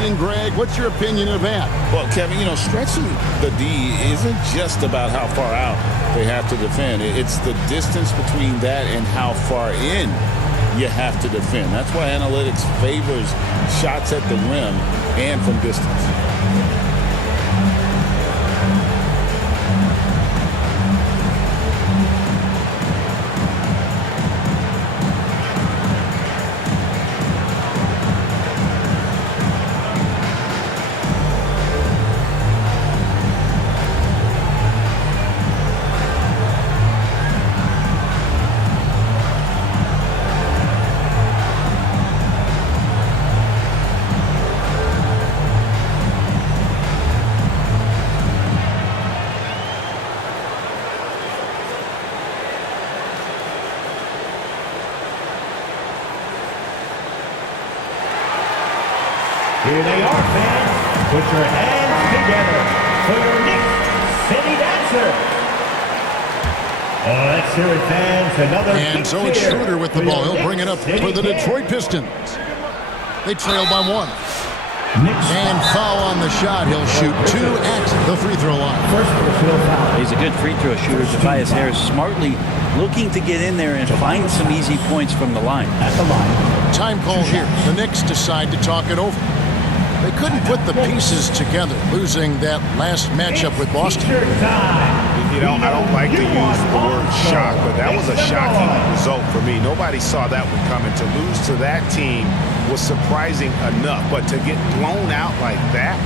cheating, Greg. What's your opinion of that? Well, Kevin, stretching the D isn't just about how far out they have to defend. It's the distance between that and how far in you have to defend. That's why analytics favors shots at the rim and from distance. Here they are, fans. Put your hands together for your Knicks City Dancer. Let's hear it, fans. Another And so it's Schroeder with the ball. He'll bring it up for the Detroit Pistons. They trail by 1. And foul on the shot. He'll shoot 2 at the free throw line. He's a good free throw shooter. Tobias Harris smartly looking to get in there and find some easy points from the line. At the line. Time call here. The Knicks decide to talk it over. They couldn't put the pieces together, losing that last matchup with Boston. I don't like to use the word shock, but that was a shocking result for me. Nobody saw that one coming. To lose to that team was surprising enough, but to get blown out like that?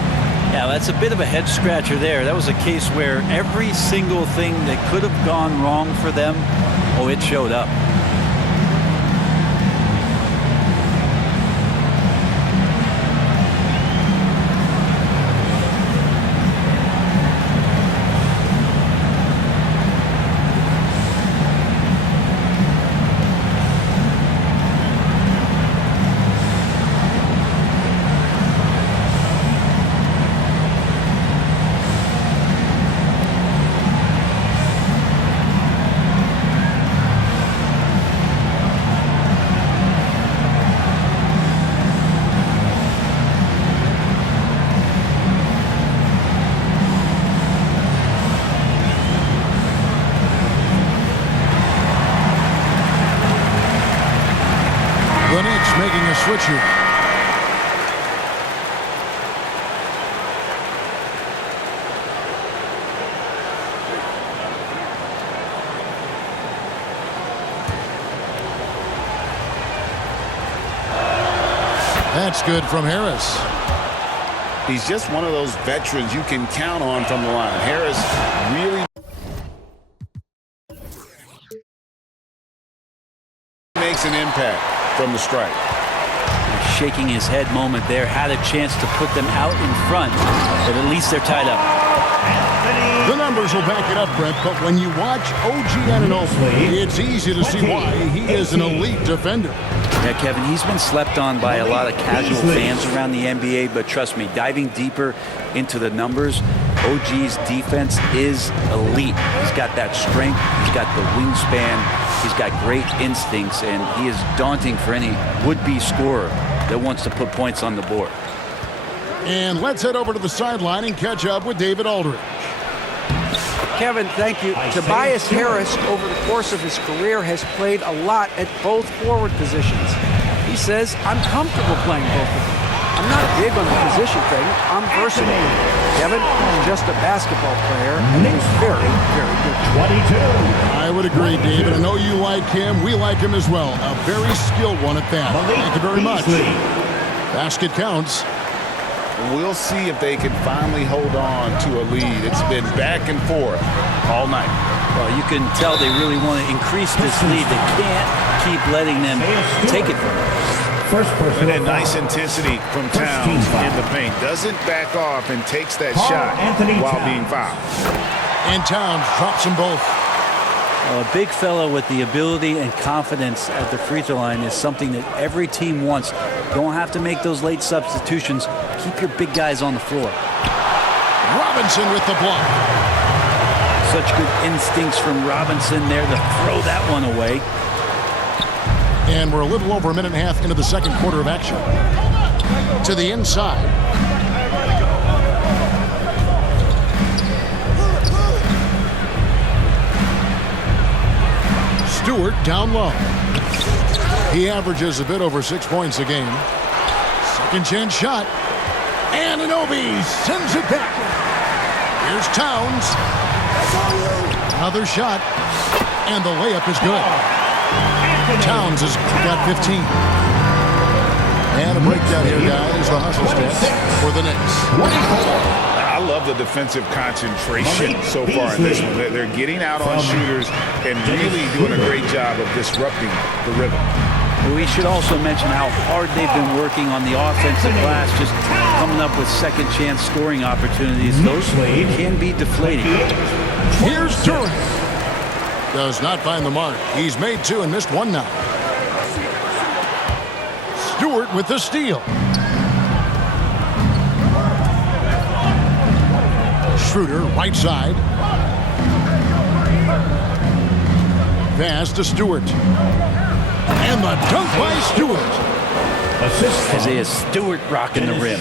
Yeah, that's a bit of a head scratcher there. That was a case where every single thing that could have gone wrong for them, it showed up. The Knicks making a switch here. That's good from Harris. He's just one of those veterans you can count on from the line. Harris really makes an impact from the strike. Shaking his head moment there, had a chance to put them out in front, but at least they're tied up. The numbers will back it up, Brett, but when you watch OG Anunoby, it's easy to see why he is an elite defender. Yeah, Kevin, he's been slept on by a lot of casual fans around the NBA, but trust me, diving deeper into the numbers, OG's defense is elite. He's got that strength, he's got the wingspan, he's got great instincts, and he is daunting for any would-be scorer that wants to put points on the board. And let's head over to the sideline and catch up with David Aldridge. Kevin, thank you. Tobias Harris, over the course of his career, has played a lot at both forward positions. He says, I'm comfortable playing both of them. I'm not big on the position thing. I'm versatile. Kevin, he's just a basketball player, and he's very, very good. 22. I would agree, David. I know you like him. We like him as well. A very skilled one at that. Thank you very much. Basket counts. We'll see if they can finally hold on to a lead. It's been back and forth all night. Well, you can tell they really want to increase this lead. They can't keep letting them take it from them. First person. And a nice intensity from Towns in the paint. Doesn't back off and takes that shot while being fouled. And Towns drops them both. Well, a big fellow with the ability and confidence at the free throw line is something that every team wants. Don't have to make those late substitutions. Keep your big guys on the floor. Robinson with the block. Such good instincts from Robinson there to throw that one away. And we're a little over a minute and a half into the second quarter of action. To the inside. Stewart down low. He averages a bit over 6 points a game. Second chance shot. And Anunoby sends it back. Here's Towns. Another shot. And the layup is good. Towns has got 15. And a breakdown here, guys. The hustle stats for the Knicks. I love the defensive concentration so far in this one. They're getting out on shooters and really doing a great job of disrupting the rhythm. We should also mention how hard they've been working on the offensive glass, just coming up with second chance scoring opportunities. Those can be deflating. Here's Durant. Does not find the mark. He's made 2 and missed 1 now. Stewart with the steal. Schroeder, right side. Pass to Stewart. And the dunk by Stewart. Isaiah Stewart rocking the rim.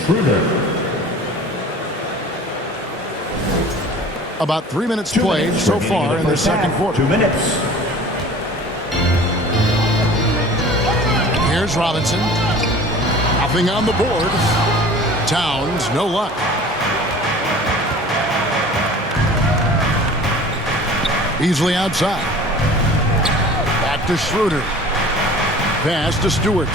About 3 minutes played so far in the second quarter. 2 minutes. Here's Robinson. Nothing on the board. Towns, no luck. Easily outside. Back to Schroeder. Pass to Stewart.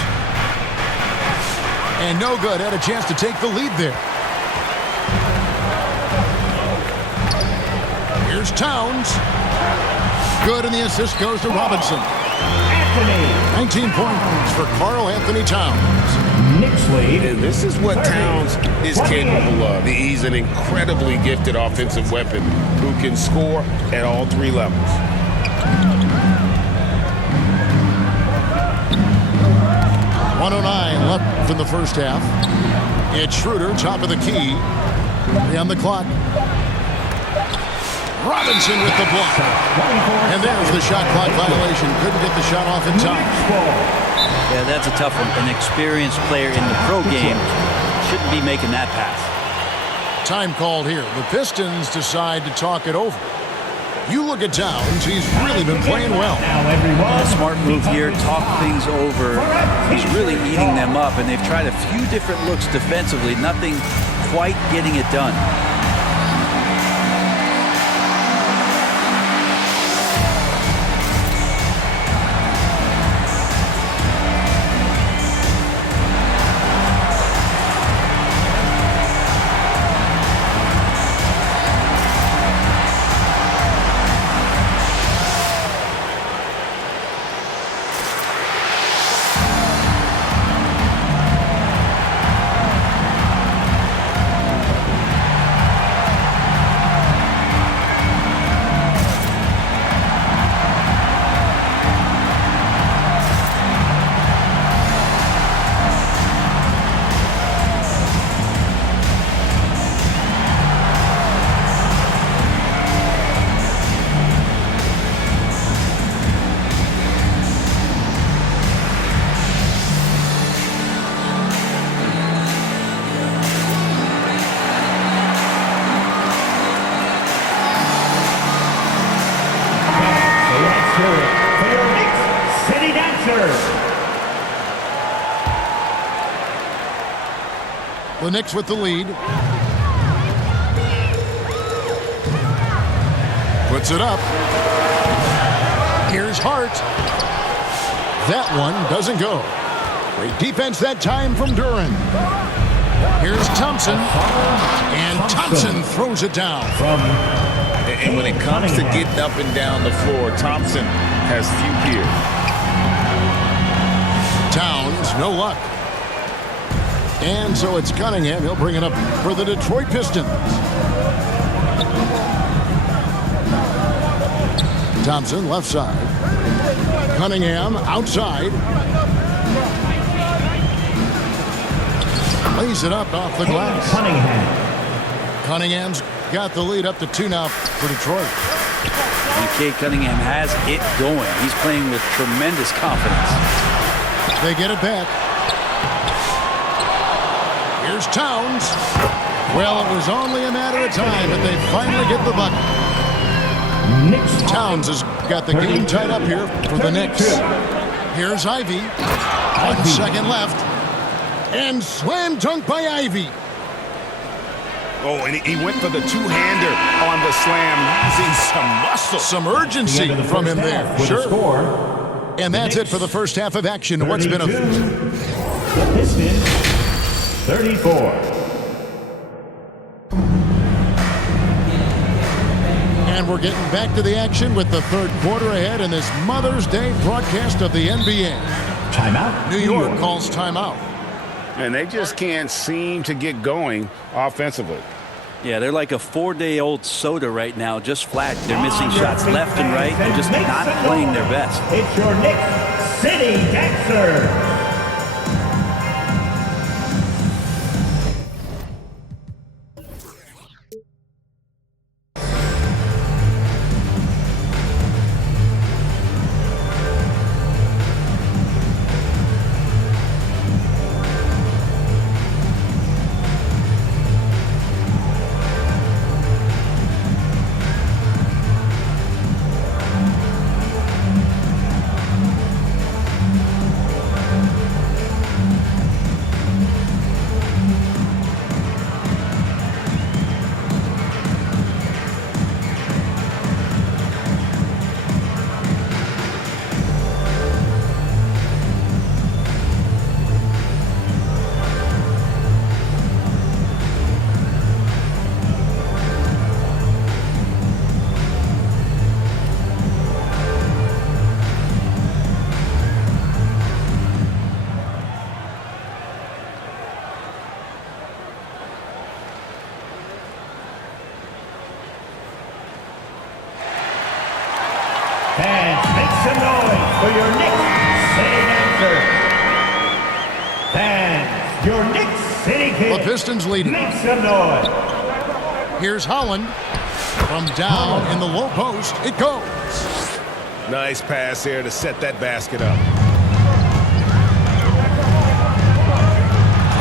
And no good. Had a chance to take the lead there. Here's Towns. Good, and the assist goes to Robinson. 19 points for Karl Anthony Towns. Knicks lead. And this is what Towns is capable of. He's an incredibly gifted offensive weapon who can score at all 3 levels. .109 left in the first half. It's Schroeder, top of the key. 3 on the clock. Robinson with the block. And there's the shot clock violation. Couldn't get the shot off in time. Yeah, that's a tough one. An experienced player in the pro game shouldn't be making that pass. Time called here. The Pistons decide to talk it over. You look at Towns, he's really been playing well. A smart move here, talk things over. He's really eating them up, and they've tried a few different looks defensively. Nothing quite getting it done. The Knicks with the lead. Puts it up. Here's Hart. That one doesn't go. Great defense that time from Duran. Here's Thompson. And Thompson throws it down. And when it comes to getting up and down the floor, Thompson has few peers. Towns, no luck. And so it's Cunningham. He'll bring it up for the Detroit Pistons. Thompson, left side. Cunningham, outside. Lays it up off the glass. Cunningham's got the lead up to 2 now for Detroit. And Cade Cunningham has it going. He's playing with tremendous confidence. They get it back. Here's Towns. Well, it was only a matter of time, but they finally get the bucket. Towns has got the game tied up here for the Knicks. Here's Ivy. 1 second left. And slam dunk by Ivy. Oh, and he went for the two-hander on the slam, using some muscle. Some urgency from him there. Sure. And that's it for the first half of action. What's been a... The Pistons, 34. And we're getting back to the action with the third quarter ahead in this Mother's Day broadcast of the NBA. Timeout. New York calls timeout. And they just can't seem to get going offensively. Yeah, they're like a 4-day-old soda right now, just flat. They're missing shots left and right. They're just not playing their best. It's your Knicks City Dancer. Fans, make some noise for your Knicks City Dancer. Fans, your Knicks City Kid. The Pistons leading. Make some noise. Here's Holland. From down in the low post, it goes. Nice pass there to set that basket up.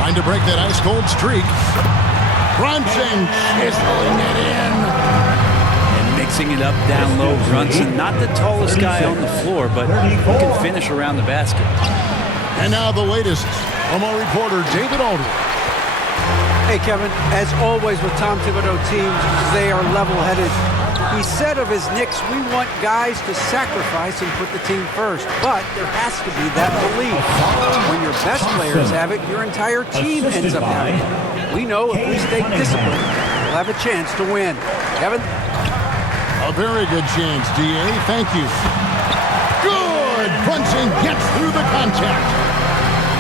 Trying to break that ice-cold streak. Brunson chiseling it in. Mixing it up down low. Brunson, not the tallest guy on the floor, but he can finish around the basket. And now the latest from our reporter, David Aldridge. Hey, Kevin, as always with Tom Thibodeau teams, they are level-headed. He said of his Knicks, we want guys to sacrifice and put the team first. But there has to be that belief. When your best players have it, your entire team ends up having it. We know if we stay disciplined, we'll have a chance to win. Kevin? A very good chance, D.A. Thank you. Good! Brunson gets through the contact.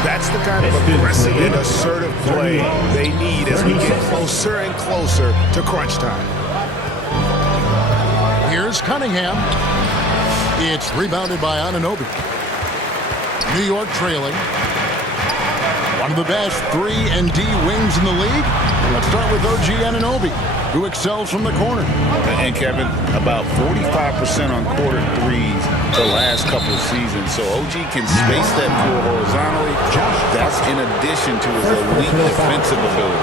That's the kind of aggressive and assertive play they need as we get closer and closer to crunch time. Here's Cunningham. It's rebounded by Anunoby. New York trailing. One of the best 3 and D wings in the league. Let's start with OG Anunoby, who excels from the corner. And Kevin, about 45% on quarter threes the last couple of seasons. So OG can space that floor horizontally. That's in addition to his elite defensive ability.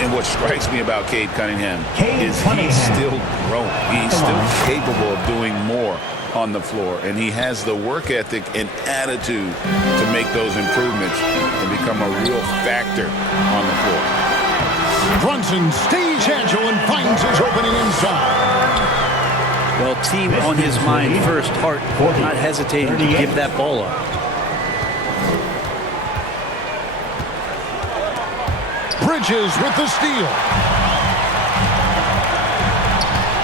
And what strikes me about Cade Cunningham is he's still growing. He's still capable of doing more on the floor. And he has the work ethic and attitude to make those improvements and become a real factor on the floor. Brunson stays agile and finds his opening inside. Well, team on his mind first, Hart not hesitating to give that ball up. Bridges with the steal.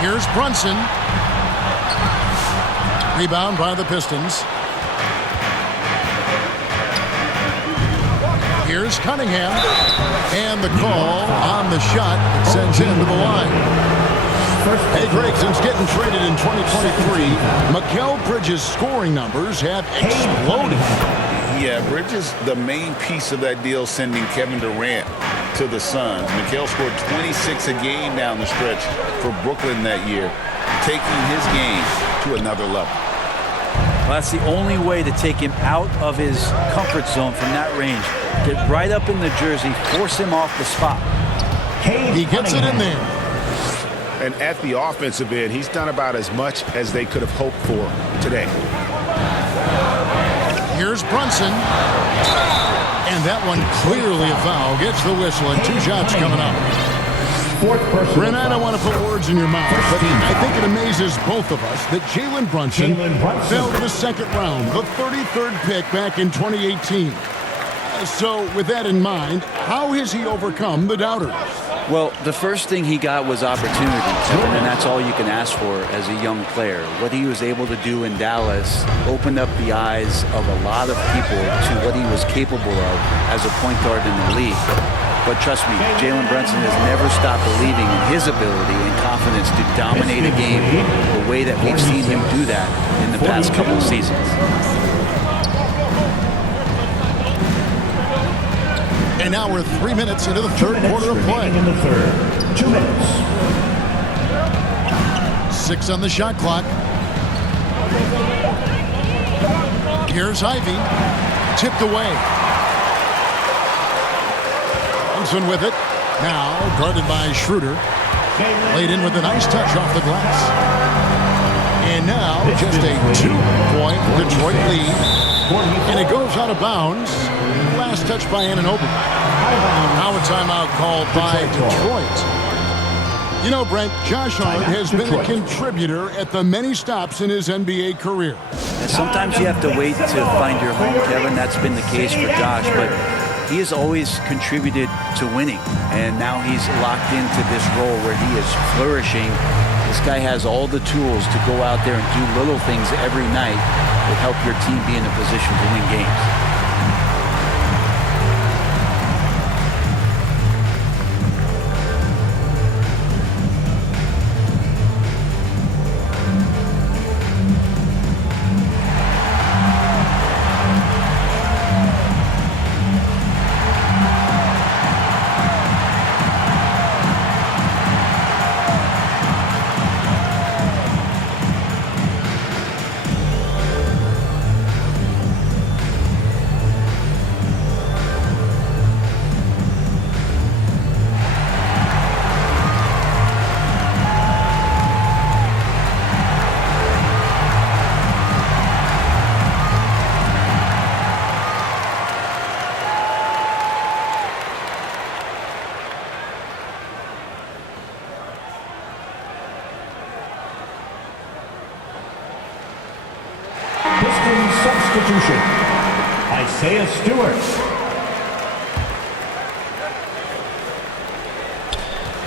Here's Brunson. Rebound by the Pistons. Here's Cunningham. And the call on the shot that sends him to the line. Hey, Greg, since getting traded in 2023, Mikal Bridges' scoring numbers have exploded. Yeah, Bridges, the main piece of that deal, sending Kevin Durant to the Suns. Mikal scored 26 a game down the stretch for Brooklyn that year, taking his game to another level. Well, that's the only way to take him out of his comfort zone from that range. Get right up in the jersey, force him off the spot. He gets it in there. And at the offensive end, he's done about as much as they could have hoped for today. Here's Brunson. And that one clearly a foul. Gets the whistle and 2 shots coming up. Brent, I don't want to put words in your mouth, but I think it amazes both of us that Jalen Brunson fell to the second round, the 33rd pick back in 2018. So with that in mind, how has he overcome the doubters? Well, the first thing he got was opportunity, Kevin, and that's all you can ask for as a young player. What he was able to do in Dallas opened up the eyes of a lot of people to what he was capable of as a point guard in the league. But trust me, Jalen Brunson has never stopped believing in his ability and confidence to dominate a game the way that we've seen him do that in the past couple of seasons. And now we're 3 minutes into the third quarter of play. In the third. 2 minutes. 6 on the shot clock. Here's Ivy. Tipped away. Thompson with it. Now guarded by Schroeder. Laid in with a nice touch off the glass. And now just a 2-point Detroit lead. And it goes out of bounds. Last touch by Anunoby. Now a timeout called by Detroit. You know, Brent, Josh Hart has been a contributor at the many stops in his NBA career. And sometimes you have to wait to find your home, Kevin. That's been the case for Josh, but he has always contributed to winning. And now he's locked into this role where he is flourishing. This guy has all the tools to go out there and do little things every night that help your team be in a position to win games. Pistons substitution. Isaiah Stewart.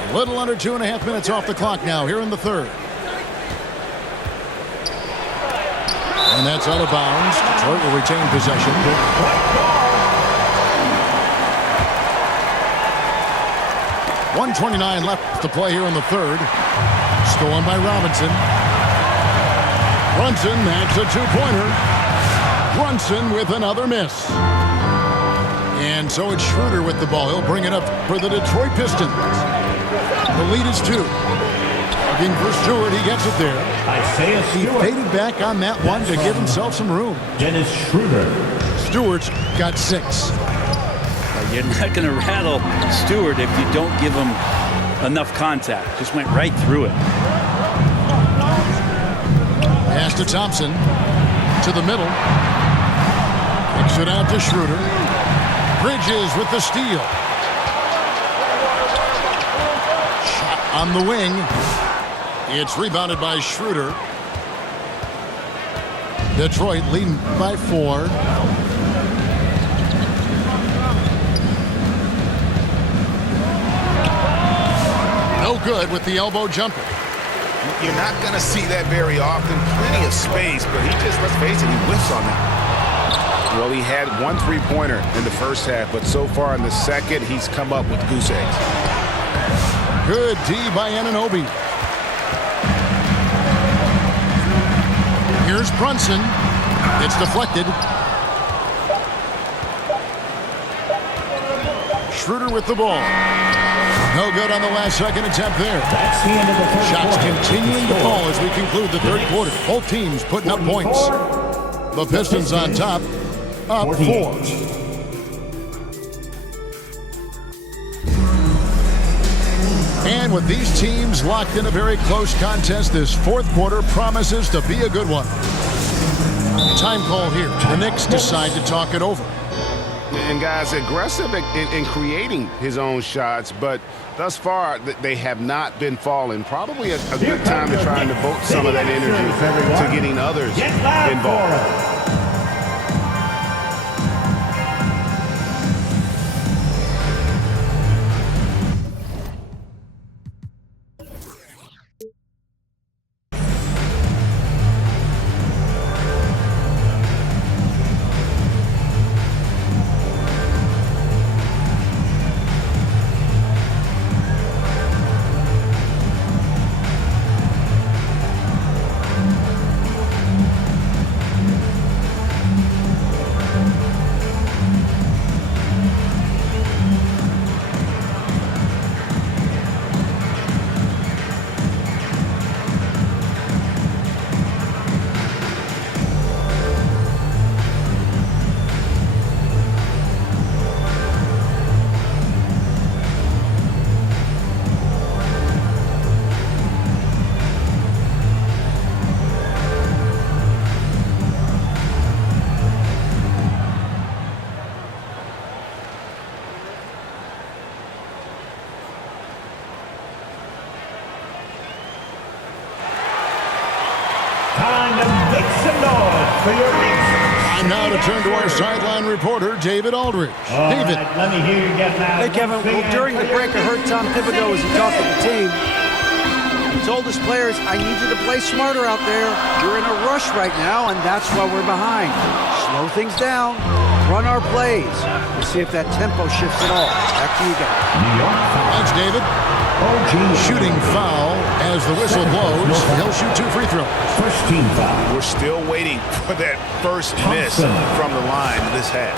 A little under 2.5 minutes off the clock now here in the third. And that's out of bounds. Detroit will retain possession. 1:29 left to play here in the third. Stolen by Robinson. Brunson, that's a 2-pointer. Brunson with another miss. And so it's Schroeder with the ball. He'll bring it up for the Detroit Pistons. The lead is 2. Looking for Stewart. He gets it there. Isaiah He Stewart. faded back on that one to give himself some room. Dennis Schroeder. Stewart's got 6. You're not going to rattle Stewart if you don't give him enough contact. Just went right through it. Pass to Thompson. To the middle. Kicks it out to Schroeder. Bridges with the steal. Shot on the wing. It's rebounded by Schroeder. Detroit leading by 4. No good with the elbow jumper. You're not going to see that very often. Plenty of space, but he just, let's face it, he whiffs on that. Well, he had 1 3-pointer in the first half, but so far in the second, he's come up with goose eggs. Good D by Anunoby. Here's Brunson. It's deflected. Schroeder with the ball. No good on the last second attempt there. That's the end of the first Shots quarter. continuing to fall as we conclude the third quarter. Both teams putting up points. The Pistons on top, up 4. And with these teams locked in a very close contest, this fourth quarter promises to be a good one. Time call here. The Knicks decide to talk it over. And guys, aggressive in creating his own shots, but thus far they have not been falling. Probably a good time to try and devote some of that energy to getting others involved. Time now to turn to our sideline reporter, David Aldridge. David. Let me hear you get loud. Hey, Kevin. Well, during the break, I heard Tom Thibodeau as he talked to the team. He told his players, I need you to play smarter out there. You're in a rush right now, and that's why we're behind. Slow things down. Run our plays. We'll see if that tempo shifts at all. Back to you guys. Thanks, David. Shooting foul as the whistle blows. He'll shoot 2 free throws. First team foul. We're still waiting for that first miss from the line this half.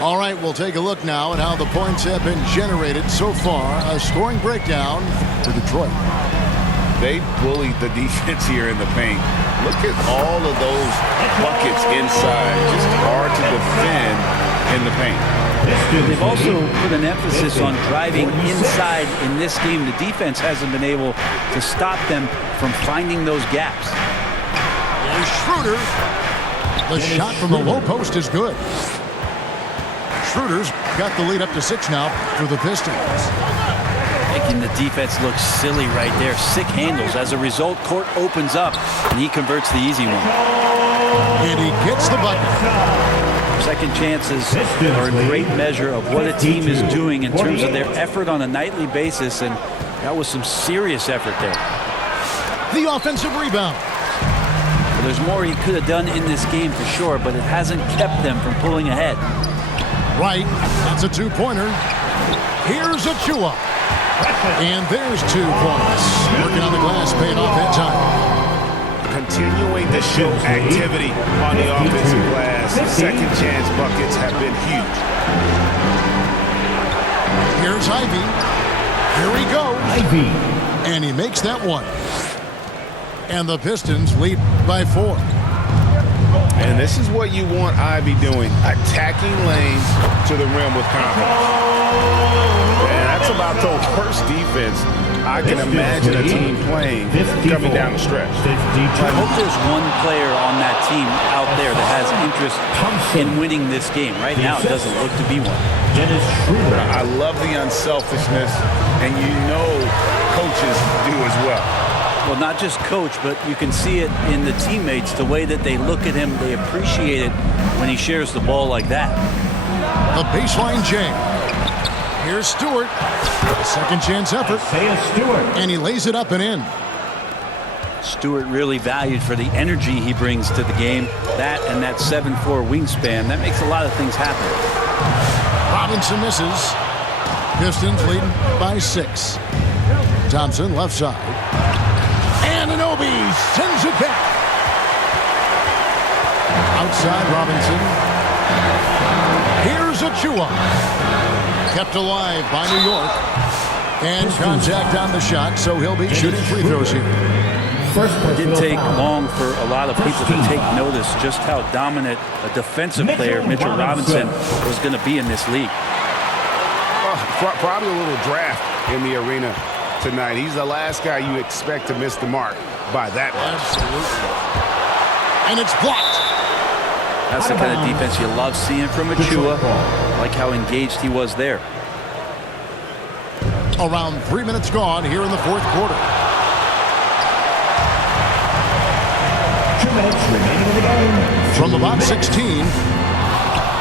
All right, we'll take a look now at how the points have been generated so far. A scoring breakdown for Detroit. They bullied the defense here in the paint. Look at all of those buckets inside. Just hard to defend in the paint. They've also put an emphasis on driving inside in this game. The defense hasn't been able to stop them from finding those gaps. Here's Schroeder. The shot from the low post is good. Schroeder's got the lead up to 6 now for the Pistons. Making the defense look silly right there. Sick handles. As a result, court opens up, and he converts the easy one. And he gets the bucket. Second chances are a great measure of what a team is doing in terms of their effort on a nightly basis, and that was some serious effort there. The offensive rebound. Well, there's more he could have done in this game for sure, but it hasn't kept them from pulling ahead. Right, that's a 2-pointer. Here's Achua. And there's 2 points. Working on the glass, paying off that time. Continuing the shoot activity on the offensive glass. Second chance buckets have been huge. Here's Ivy. Here he goes. Ivy. And he makes that one. And the Pistons lead by 4. And this is what you want Ivy doing. Attacking lanes to the rim with confidence. And that's about the worst defense I can imagine a team playing coming down the stretch. I hope there's one player on that team out there that has interest in winning this game. Right now, it doesn't look to be one. I love the unselfishness, and you know coaches do as well. Well, not just coach, but you can see it in the teammates, the way that they look at him. They appreciate it when he shares the ball like that. The baseline J. Here's Stewart. A second chance effort. And he lays it up and in. Stewart really valued for the energy he brings to the game. That and that 7'4" wingspan, that makes a lot of things happen. Robinson misses. Pistons leading by 6. Thompson left side. And Anunoby sends it back. Outside Robinson. Here's Achua. Kept alive by New York. And contact on the shot, so he'll be shooting free throws here. It didn't take long for a lot of people to take notice just how dominant a defensive player Mitchell Robinson was going to be in this league. Probably a little draft in the arena tonight. He's the last guy you expect to miss the mark by that much. Absolutely. And it's blocked. That's the kind of defense you love seeing from Achua. Like how engaged he was there. Around 3 minutes gone here in the fourth quarter. 2 minutes remaining in the game. From about 16,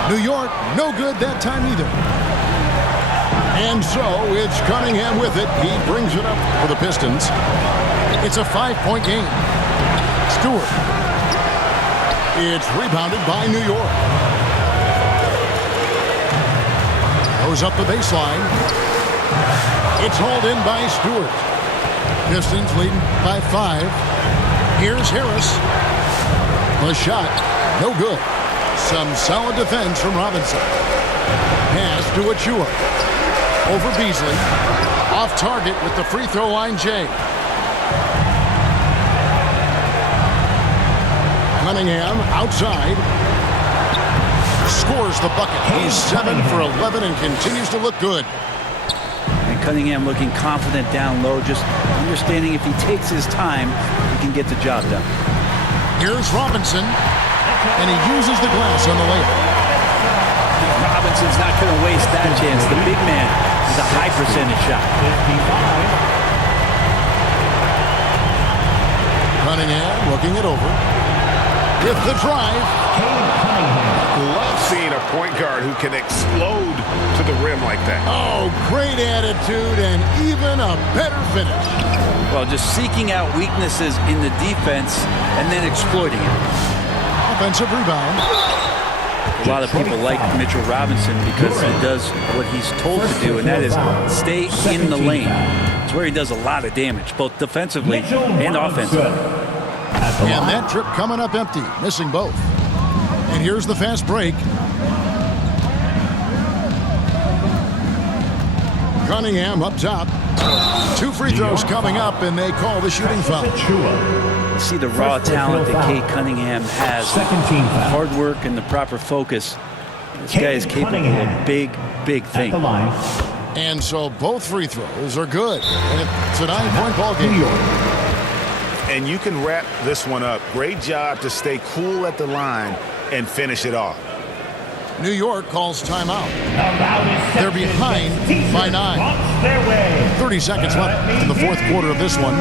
New York, no good that time either. And so it's Cunningham with it. He brings it up for the Pistons. It's a 5-point game. Stewart. It's rebounded by New York. Goes up the baseline. It's hauled in by Stewart. Pistons leading by 5. Here's Harris. The shot, no good. Some solid defense from Robinson. Pass to Achua. Over Beasley. Off target with the free throw line, Jay. Cunningham outside. Scores the bucket. He's 7 for 11 and continues to look good. And Cunningham looking confident down low, just understanding if he takes his time, he can get the job done. Here's Robinson, and he uses the glass on the layup. Robinson's not going to waste that chance. The big man is a high percentage shot. Cunningham looking it over. With the drive. Love seeing a point guard who can explode to the rim like that. Oh, great attitude and even a better finish. Well, just seeking out weaknesses in the defense and then exploiting it. Offensive rebound. A lot of people like Mitchell Robinson because he does what he's told to do, and that is stay in the lane. It's where he does a lot of damage, both defensively and offensively. And that trip coming up empty, missing both. And here's the fast break. Cunningham up top. 2 free throws coming up, and they call the shooting foul. You see the raw talent that Cade Cunningham has. Hard work and the proper focus. This guy is capable of big, big things. And so both free throws are good. And it's a 9-point ball game. And you can wrap this one up. Great job to stay cool at the line and finish it off. New York calls timeout. They're behind by 9. 30 seconds left in the fourth quarter of this one.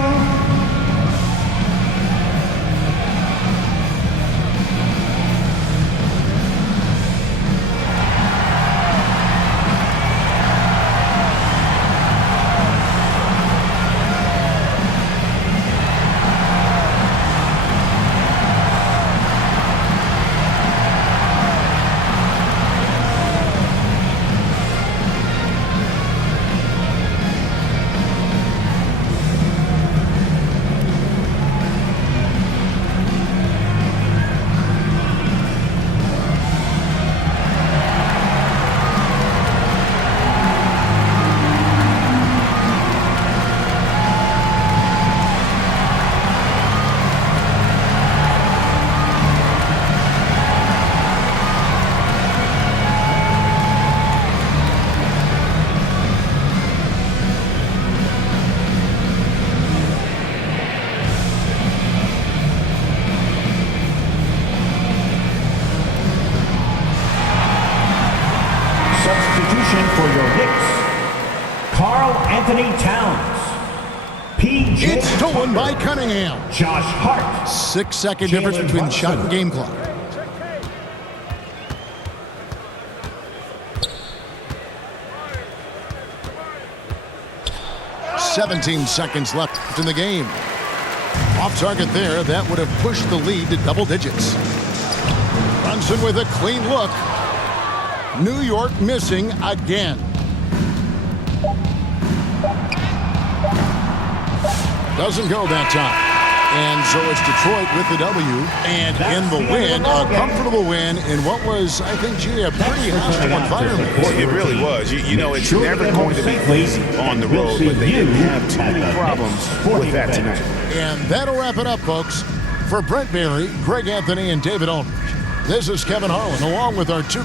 For your Knicks, Karl Anthony Towns. P.J. It's stolen by Cunningham. Josh Hart. 6-second difference between shot and game clock. "17 seconds left in the game. Off target there, that would have pushed the lead to double digits. Brunson with a clean look. New York missing again. Doesn't go that time. And so it's Detroit with the W. And in the win, a comfortable win in what was, I think, a pretty hostile environment. Well, it really was. You know, it's never going to be easy on the road, but they didn't have too many problems with that tonight. And that'll wrap it up, folks. For Brent Berry, Greg Anthony, and David Aldridge, this is Kevin Harlan, along with our two